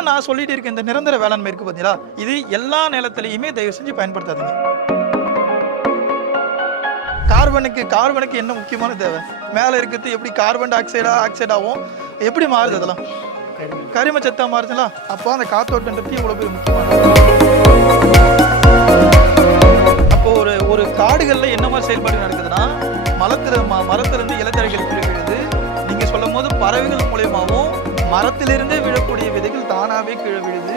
இப்போ நான் சொல்லிட்டு இருக்க இந்த நிரந்தர வேளாண்மை இருக்கு பார்த்தீங்களா இது எல்லா நிலத்திலையுமே தயவு செஞ்சு பயன்படுத்தாதீங்க. கார்பனுக்கு கார்பனுக்கு என்ன முக்கியமான தேவை? மேலே இருக்கிறது எப்படி கார்பன் டை ஆக்சைடா ஆகும் எப்படி மாறுது அதெல்லாம்? கரிம சத்தா மாறுதுங்களா அப்போ அந்த காத்தோட்டன்றது இவ்வளோ பெரிய முக்கியமான அப்போ ஒரு ஒரு காடுகளில் என்ன மாதிரி செயல்பாடு நடக்குதுன்னா மரத்துல ம மரத்திலிருந்து இலத்தரைகள் விழுகிறது நீங்கள் சொல்லும் போது பறவைகள் மூலியமாகவும் மரத்திலிருந்தே விழு தானாகவே கீழே விழுது.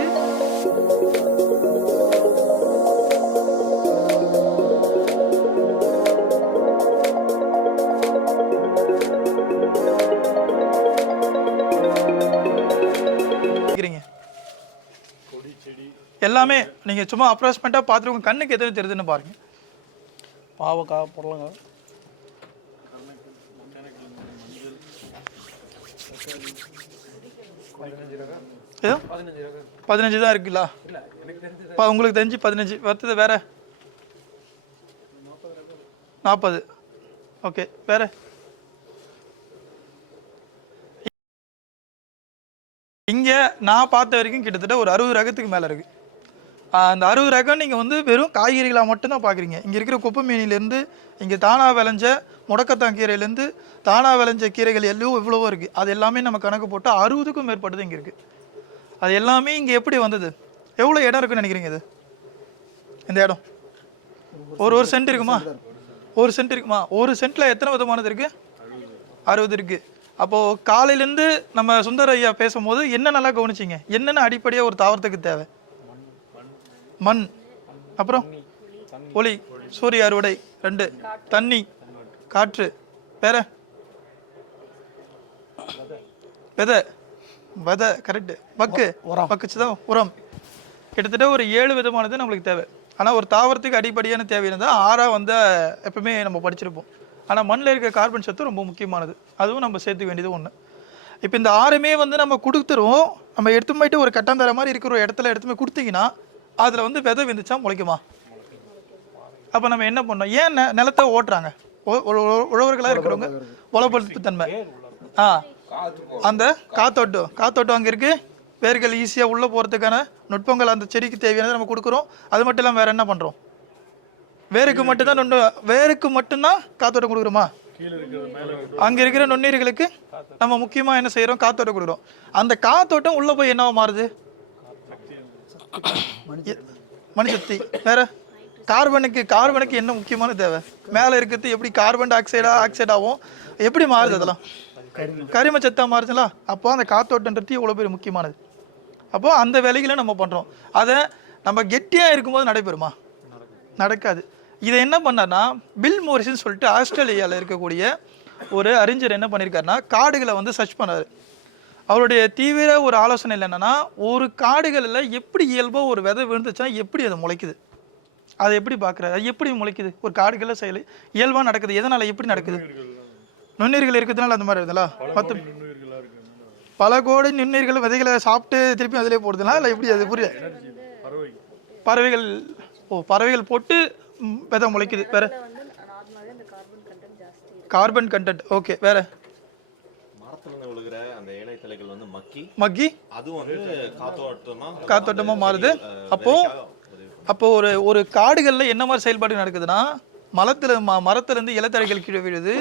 எல்லாமே நீங்கள் சும்மா அப்ரோச்மெண்ட்டாக பார்த்துட்டு உங்கள் கண்ணுக்கு எதுவும் தெரியுதுன்னு பாருங்க. பாவக்காய் புடலங்காய் ஏதோ பதினஞ்சு தான் இருக்குல்ல? இப்போ உங்களுக்கு தெரிஞ்சு பதினஞ்சு. வர்த்தது வேறு. நாற்பது ஓகே வேறு. இங்கே நான் பார்த்த வரைக்கும் கிட்டத்தட்ட ஒரு அறுபது ரகத்துக்கு மேலே இருக்குது அந்த அறுபது ரகம் நீங்கள் வந்து வெறும் காய்கறிகளாக மட்டும்தான் பார்க்குறீங்க. இங்கே இருக்கிற குப்பை மீனிலேருந்து இங்கே தானாக விளைஞ்ச முடக்கத்தான் கீரையிலேருந்து தானாக விளைஞ்ச கீரைகள் எல்லாம் இவ்வளவோ இருக்குது அது எல்லாமே நம்ம கணக்கு போட்டு அறுபதுக்கும் மேற்பட்டது இங்கே இருக்குது அது எல்லாமே இங்கே எப்படி வந்தது? எவ்வளோ இடம் இருக்குன்னு நினைக்கிறீங்க இது? இந்த இடம். ஒரு ஒரு சென்ட் இருக்குமா? ஒரு சென்ட் இருக்குமா? ஒரு சென்ட்டில் எத்தனை விதமானது இருக்குது அறுபது இருக்குது அப்போது காலையிலேருந்து நம்ம சுந்தர ஐயா பேசும்போது என்ன நல்லா கவனிச்சிங்க? என்னென்ன அடிப்படையாக ஒரு தாவரத்துக்கு தேவை? மண். அப்புறம்? ஒளி. சூரிய அறுவடை. ரெண்டு. தண்ணி. காற்று. வேற? விதை. விதை கரெக்டு மக்கு உரம். மக்குச்சு தான் உரம். கிட்டத்தட்ட ஒரு ஏழு விதமானது நம்மளுக்கு தேவை. ஆனால் ஒரு தாவரத்துக்கு அடிப்படையான தேவையானது ஆறா வந்து எப்பவுமே நம்ம படிச்சிருப்போம். ஆனால் மண்ணில் இருக்க கார்பன் சத்து ரொம்ப முக்கியமானது. அதுவும் நம்ம சேர்த்துக்க வேண்டியது ஒன்று இப்போ இந்த ஆறுமே வந்து நம்ம கொடுத்துருவோம் நம்ம எடுத்து போயிட்டு ஒரு கட்டாந்தர மாதிரி இருக்கிற ஒரு இடத்துல எடுத்து போய் கொடுத்தீங்கன்னா அதில் வந்து விதை விந்துச்சா முளைக்குமா? அப்போ நம்ம என்ன பண்ணோம் ஏன் நிலத்தை ஓட்டுறாங்க? உழவர்களாக இருக்கிறவங்க உழப்படுத்து தன்மை. ஆ. அந்த காத்தோட்டம் காத்தோட்டம் அங்கே இருக்கு. வேர்கள் ஈஸியாக உள்ளே போகிறதுக்கான நுட்பங்கள் அந்த செடிக்கு தேவையானதை நம்ம கொடுக்குறோம். அது மட்டும் இல்லாமல் வேற என்ன பண்ணுறோம் வேருக்கு மட்டும்தான் நுண்ணு வேருக்கு மட்டும்தான் காத்தோட்டம் கொடுக்குறோமா? அங்கே இருக்கிற நுண்ணுயிர்களுக்கு நம்ம முக்கியமாக என்ன செய்கிறோம் காத்தோட்டம் கொடுக்குறோம். அந்த காத்தோட்டம் உள்ளே போய் என்னவா மாறுது? மணிசக்தி வேற? கார்பனுக்கு கார்பனுக்கு என்ன முக்கியமான தேவை? மேலே இருக்கிறது எப்படி கார்பன் டை ஆக்சைடா ஆக்சைடு ஆகும் எப்படி மாறுது அதெல்லாம்? கரிம சத்தாக மாறுதுங்களா அப்போ அந்த காத்தோட்டன்றது எவ்வளோ பெரிய முக்கியமானது? அப்போது அந்த வேலைகளை நம்ம பண்ணுறோம் அதை நம்ம கெட்டியாக இருக்கும்போது நடைபெறுமா? நடக்காது. இதை என்ன பண்ணார்னா பில் மோரிஸ்ன்னு சொல்லிட்டு ஆஸ்திரேலியாவில் இருக்கக்கூடிய ஒரு அறிஞர் என்ன பண்ணியிருக்காருன்னா காடுகளை வந்து சர்ச் பண்ணார். அவருடைய தீவிர ஒரு ஆலோசனை என்னென்னா ஒரு காடுகளில் எப்படி இயல்பாக ஒரு விதை விழுந்துச்சா எப்படி அது முளைக்குது? அதை எப்படி பார்க்குறாரு? அது எப்படி முளைக்குது? ஒரு காடுகளில் செயல் இயல்பாக நடக்குது. எதனால் எப்படி நடக்குது? நுண்ணுயிர்கள் இருக்கிறதுனால அந்த மாதிரி இருக்குதுல்ல? மற்ற பல கோடி நுண்ணுயிர்கள் விதைகளை சாப்பிட்டு திருப்பி அதிலே போடுதுனா இல்லை எப்படி அது புரியல பறவைகள். ஓ பறவைகள் போட்டு விதை முளைக்குது. வேற. கார்பன் கண்டென்ட் ஓகே வேற. மரத்துல இருந்து மக்கி காத்தோட்டமா மாறுது. அப்போ அப்போ ஒரு ஒரு காடுகளில் என்ன மாதிரி செயல்பாடு நடக்குதுன்னா மரத்துல ம மரத்துலேருந்து இலத்தழைகள் கீழே விழுது.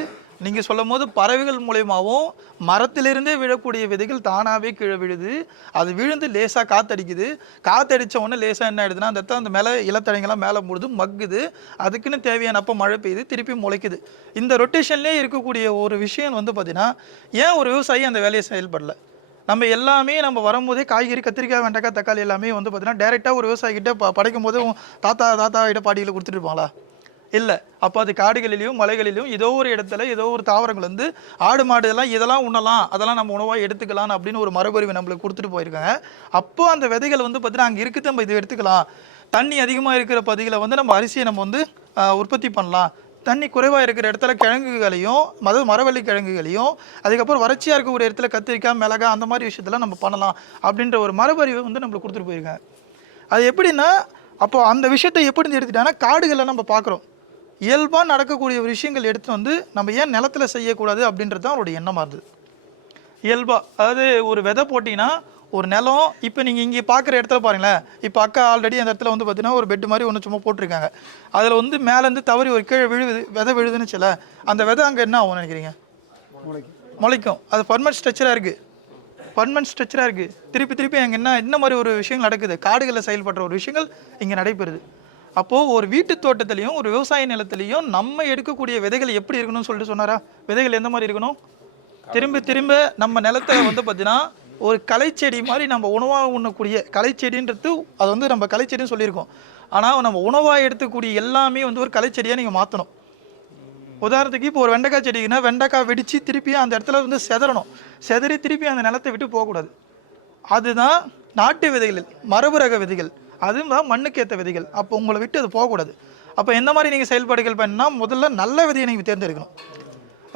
நீங்கள் சொல்லும் போது பறவைகள் மூலயமாவும் மரத்திலிருந்தே விழக்கூடிய விதைகள் தானாகவே கீழே விழுது. அது விழுந்து லேசாக காத்தடிக்குது. காற்றடிச்ச உடனே லேசாக என்ன ஆயிடுதுன்னா அந்த இடத்துல அந்த மேலே இலத்தடைங்கெல்லாம் மேலே மூடுது மக்குது. அதுக்குன்னு தேவையான அப்போ மழை பெய்யுது திருப்பி முளைக்குது. இந்த ரொட்டேஷன்லேயே இருக்கக்கூடிய ஒரு விஷயம் வந்து பார்த்திங்கன்னா ஏன் ஒரு விவசாயி அந்த வேலையை செயல்படல? நம்ம எல்லாமே நம்ம வரும்போதே காய்கறி கத்திரிக்காய் வெண்டைக்காய் தக்காளி எல்லாமே வந்து பார்த்தீங்கன்னா டேரெக்டாக ஒரு விவசாயிகிட்ட ப படைக்கும் போது தாத்தா தாத்தா கிட்ட பாட்டியில் கொடுத்துட்டு இருப்பாங்களா? இல்லை. அப்போ அது காடுகளிலையும் மலைகளிலும் ஏதோ ஒரு இடத்துல ஏதோ ஒரு தாவரங்கள் வந்து ஆடு மாடு எல்லாம் இதெல்லாம் உண்ணலாம். அதெல்லாம் நம்ம உணவாக எடுத்துக்கலாம் அப்படின்னு ஒரு மரபறிவு நம்மளுக்கு கொடுத்துட்டு போயிருக்காங்க. அப்போ அந்த விதைகள் வந்து பார்த்தீங்கன்னா அங்கே இருக்குது நம்ம இது எடுத்துக்கலாம். தண்ணி அதிகமாக இருக்கிற பகுதிகளை வந்து நம்ம அரிசியை நம்ம வந்து உற்பத்தி பண்ணலாம். தண்ணி குறைவாக இருக்கிற இடத்துல கிழங்குகளையும் அதாவது மரவள்ளி கிழங்குகளையும் அதுக்கப்புறம் வறட்சியாக இருக்கக்கூடிய இடத்துல கத்திரிக்காய் மிளகாய் அந்த மாதிரி விஷயத்தெல்லாம் நம்ம பண்ணலாம் அப்படின்ற ஒரு மரபறிவை வந்து நம்மளுக்கு கொடுத்துட்டு போயிருக்காங்க. அது எப்படின்னா அப்போ அந்த விஷயத்தை எப்படி எடுத்துட்டாங்கன்னா காடுகளை நம்ம பார்க்குறோம் இயல்பாக நடக்கக்கூடிய விஷயங்கள் எடுத்து வந்து நம்ம ஏன் நிலத்துல செய்யக்கூடாது அப்படின்றது தான் அவருடைய எண்ணமாக இருந்தது. இயல்பாக அதாவது ஒரு விதை போட்டிங்கன்னா ஒரு நிலம் இப்போ நீங்கள் இங்கே பார்க்குற இடத்துல பாருங்களேன். இப்போ அக்கா ஆல்ரெடி அந்த இடத்துல வந்து பார்த்தீங்கன்னா ஒரு பெட் மாதிரி ஒன்று சும்மா போட்டிருக்காங்க. அதில் வந்து மேலேருந்து தவறி ஒரு கீழே விழுது விதை விழுதுன்னு சொல்ல அந்த விதை அங்கே என்ன ஆகும் நினைக்கிறீங்க? முளைக்கும். அது பர்மனன்ட் ஸ்ட்ரக்சராக இருக்குது பர்மனன்ட் ஸ்ட்ரக்சராக இருக்குது திருப்பி திருப்பி அங்கே என்ன என்ன மாதிரி ஒரு விஷயங்கள் நடக்குது? காடுகளில் செயல்படுற ஒரு விஷயங்கள் இங்கே நடைபெறுது. அப்போது ஒரு வீட்டு தோட்டத்துலேயும் ஒரு விவசாய நிலத்துலையும் நம்ம எடுக்கக்கூடிய விதைகள் எப்படி இருக்கணும்னு சொல்லிட்டு சொன்னாரா? விதைகள் எந்த மாதிரி இருக்கணும்? திரும்ப திரும்ப நம்ம நிலத்தை வந்து பார்த்தீங்கன்னா ஒரு கலைச்செடி மாதிரி நம்ம உணவாக உண்ணக்கூடிய கலைச்செடின்றது அது வந்து நம்ம கலைச்செடின்னு சொல்லியிருக்கோம். ஆனால் நம்ம உணவாக எடுத்துக்கூடிய எல்லாமே வந்து ஒரு கலைச்செடியாக நீங்கள் மாற்றணும் உதாரணத்துக்கு இப்போ ஒரு வெண்டைக்காய் செடிக்குன்னா வெண்டைக்காய் வெடித்து திருப்பி அந்த இடத்துல வந்து செதறணும். செதறி திருப்பி அந்த நிலத்தை விட்டு போகக்கூடாது. அதுதான் நாட்டு விதைகள் மரபு ரக விதைகள். அதுதான் மண்ணுக்கு ஏற்ற விதைகள். அப்போ உங்களை விட்டு அது போகக்கூடாது. அப்போ எந்த மாதிரி நீங்கள் செயல்பாடுகள் பண்ணால் முதல்ல நல்ல விதையை நீங்கள் தேர்ந்தெடுக்கணும்.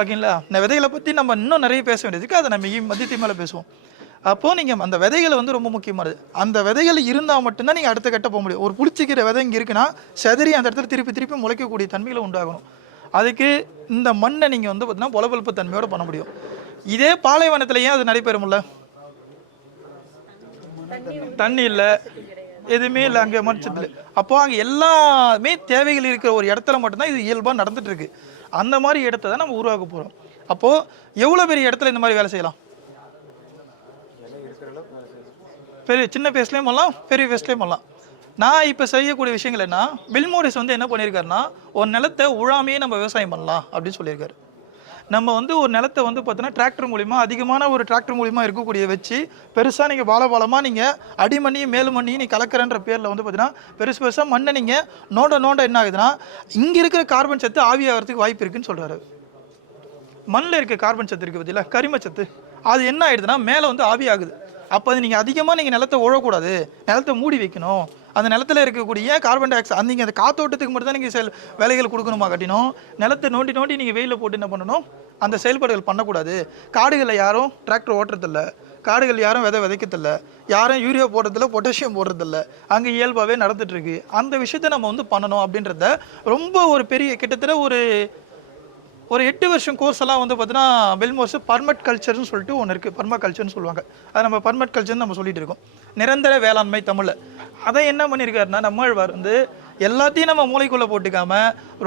ஓகேங்களா? இந்த விதைகளை பற்றி நம்ம இன்னும் நிறைய பேச வேண்டியதுக்கு அதை நம்ம மதியத்தையும் மேலே பேசுவோம். அப்போது நீங்கள் அந்த விதைகள் வந்து ரொம்ப முக்கியமானது. அந்த விதைகள் இருந்தால் மட்டும்தான் நீங்கள் அடுத்த கட்ட போக முடியும். ஒரு புளிச்சிக்கிற விதை இங்கே இருக்குன்னா செதறி அந்த இடத்துல திருப்பி திருப்பி முளைக்கக்கூடிய தன்மைகளை உண்டாகணும். அதுக்கு இந்த மண்ணை நீங்கள் வந்து பார்த்தீங்கன்னா பொலபொலப்பு தன்மையோடு பண்ண முடியும். இதே பாலைவனத்தில் ஏன் அது நடைபெறும்ல? தண்ணி இல்லை. எதுவுமே இல்லை அங்கே மனுச்சத்தில் அப்போ அங்கே எல்லாமே தேவைகள் இருக்கிற ஒரு இடத்துல மட்டும்தான் இது இயல்பாக நடந்துட்டு இருக்கு. அந்த மாதிரி இடத்த தான் நம்ம உருவாக்க போகிறோம் அப்போது எவ்வளோ பெரிய இடத்துல இந்த மாதிரி வேலை செய்யலாம்? பெரிய சின்ன ஃபேஸ்லேயும் பண்ணலாம் பெரிய ஃபேஸ்லேயும் பண்ணலாம். நான் இப்போ செய்யக்கூடிய விஷயங்கள் என்ன பில்மோரிஸ் வந்து என்ன பண்ணியிருக்காருன்னா ஒரு நிலத்தை உழாமையே நம்ம விவசாயம் பண்ணலாம் அப்படின்னு சொல்லியிருக்காரு. நம்ம வந்து ஒரு நிலத்தை வந்து பார்த்தோன்னா டிராக்டர் மூலிமா அதிகமான ஒரு டிராக்டர் மூலிமா இருக்கக்கூடிய வச்சு பெருசாக நீங்கள் பால பாலமாக நீங்கள் அடிமண்ணியும் மேலுமண்ணி நீ கலக்கிறன்ற பேரில் வந்து பார்த்தீங்கன்னா பெருசு பெருசாக மண்ணை நீங்கள் நோண்ட நோண்ட என்ன ஆகுதுன்னா இங்கே இருக்கிற கார்பன் சத்து ஆவியாகிறதுக்கு வாய்ப்பு இருக்குன்னு சொல்கிறாரு மண்ணில் இருக்க கார்பன் சத்து இருக்குது பார்த்தீங்களா கரிம சத்து. அது என்ன ஆகிடுதுன்னா மேலே வந்து ஆவி ஆகுது. அப்போ அது நீங்கள் அதிகமாக நீங்கள் நிலத்தை உழக்கூடாது நிலத்தை மூடி வைக்கணும். அந்த நிலத்துல இருக்கக்கூடிய கார்பன் டை ஆக்சைடு நீங்கள் அந்த காத்தோட்டத்துக்கு மட்டும் தான் நீங்கள் செல் வேலைகள் கொடுக்கணுமா கட்டினோம்? நிலத்தை நோண்டி நோண்டி நீங்கள் வெயிலில் போட்டு என்ன பண்ணணும்? அந்த செயல்பாடுகள் பண்ணக்கூடாது. காடுகளில் யாரும் டிராக்டர் ஓட்டுறதில்ல. காடுகள் யாரும் விதை விதைக்கிறதில்ல. யாரும் யூரியா போடுறதில்ல பொட்டாசியம் போடுறதில்ல. அங்கே இயல்பாகவே நடந்துகிட்ருக்கு அந்த விஷயத்தை நம்ம வந்து பண்ணணும் அப்படின்றத ரொம்ப ஒரு பெரிய கிட்டத்தட்ட ஒரு ஒரு எட்டு வருஷம் கோர்ஸ் எல்லாம் வந்து பார்த்தீங்கன்னா பெல்மோஸ் பர்மட் கல்ச்சர்னு சொல்லிட்டு ஒன்று இருக்குது பர்மா கல்ச்சர்னு சொல்லுவாங்க. அது நம்ம பர்மட் கல்ச்சர்னு நம்ம சொல்லிட்டு இருக்கோம். நிரந்தர வேளாண்மை தமிழில் அதை என்ன பண்ணியிருக்காருன்னா நம்மாழ்வார் வந்து எல்லாத்தையும் நம்ம மூளைக்குள்ளே போட்டுக்காம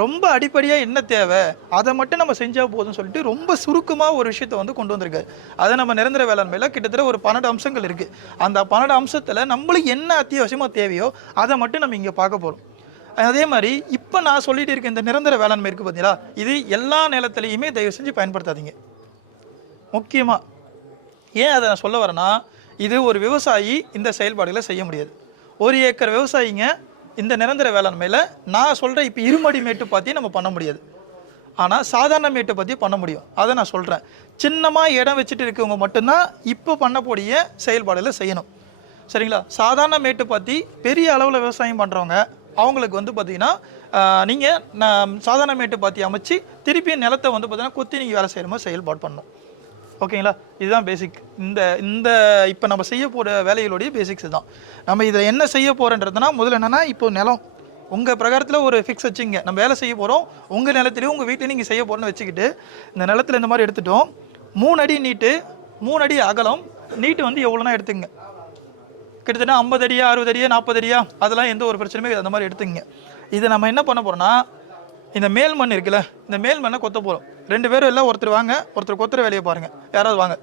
ரொம்ப அடிப்படையாக என்ன தேவை அதை மட்டும் நம்ம செஞ்சால் போதும்னு சொல்லிட்டு ரொம்ப சுருக்கமாக ஒரு விஷயத்தை வந்து கொண்டு வந்திருக்காரு. அதை நம்ம நிரந்தர வேளாண்மையில் கிட்டத்தட்ட ஒரு பன்னெண்டு அம்சங்கள் இருக்குது அந்த பன்னெண்டு அம்சத்தில் நம்மளுக்கு என்ன அத்தியாவசியமாக தேவையோ அதை மட்டும் நம்ம இங்கே பார்க்க போகிறோம் அதே மாதிரி இப்போ நான் சொல்லிட்டு இருக்க இந்த நிரந்தர வேளாண்மை இருக்குது பார்த்தீங்களா இது எல்லா நிலத்துலையுமே தயவு செஞ்சு பயன்படுத்தாதீங்க. முக்கியமாக ஏன் அதை நான் சொல்ல வரேன்னா இது ஒரு விவசாயி இந்த செயல்பாடுகளை செய்ய முடியாது. ஒரு ஏக்கர் விவசாயிங்க இந்த நிரந்தர வேளாண்மையில் நான் சொல்கிற இப்போ இருமடி மேட்டு பற்றி நம்ம பண்ண முடியாது. ஆனால் சாதாரண மேட்டை பற்றி பண்ண முடியும். அதை நான் சொல்கிறேன் சின்னமாக இடம் வச்சுட்டு இருக்கவங்க மட்டும்தான் இப்போ பண்ணக்கூடிய செயல்பாடுகளை செய்யணும். சரிங்களா? சாதாரண மேட்டு பற்றி பெரிய அளவில் விவசாயம் பண்ணுறவங்க அவங்களுக்கு வந்து பார்த்திங்கன்னா நீங்கள் நான் சாதாரண மேட்டு பாத்தி அமைச்சு திருப்பி நிலத்தை வந்து பார்த்தீங்கன்னா கொத்தி நீங்கள் வேலை செய்கிற மாதிரி செயல்பாடு பண்ணணும். ஓகேங்களா? இதுதான் பேசிக் இந்த இந்த இப்போ நம்ம செய்ய போகிற வேலைகளுடைய பேசிக்ஸ் தான். நம்ம இதில் என்ன செய்ய போகிறன்றதுனா முதல்ல என்னென்னா இப்போ நிலம். உங்கள் பிரகாரத்தில் ஒரு ஃபிக்ஸ் வச்சுங்க. நம்ம வேலை செய்ய போகிறோம் உங்கள் நிலத்திலையும் உங்கள் வீட்டிலையும் நீங்கள் செய்ய போகிறோன்னு வச்சுக்கிட்டு இந்த நிலத்தில் இந்த மாதிரி எடுத்துட்டோம். மூணு அடி நீட்டு மூணு அடி அகலம். நீட்டு வந்து எவ்வளோனா எடுத்துங்க. கிட்டத்தட்ட ஐம்பது அடியா அறுபது அடியா நாற்பது அடியா அதெல்லாம் எந்த ஒரு பிரச்சனையுமே அந்த மாதிரி எடுத்துங்க. இதை நம்ம என்ன பண்ண போகிறோன்னா இந்த மேல் மண் இருக்குல்ல இந்த மேல் மண்ணை கொத்த போகிறோம் ரெண்டு பேரும் இல்லை ஒருத்தர் வாங்க ஒருத்தர் கொத்துற வேலையை பாருங்கள் யாராவது வாங்க.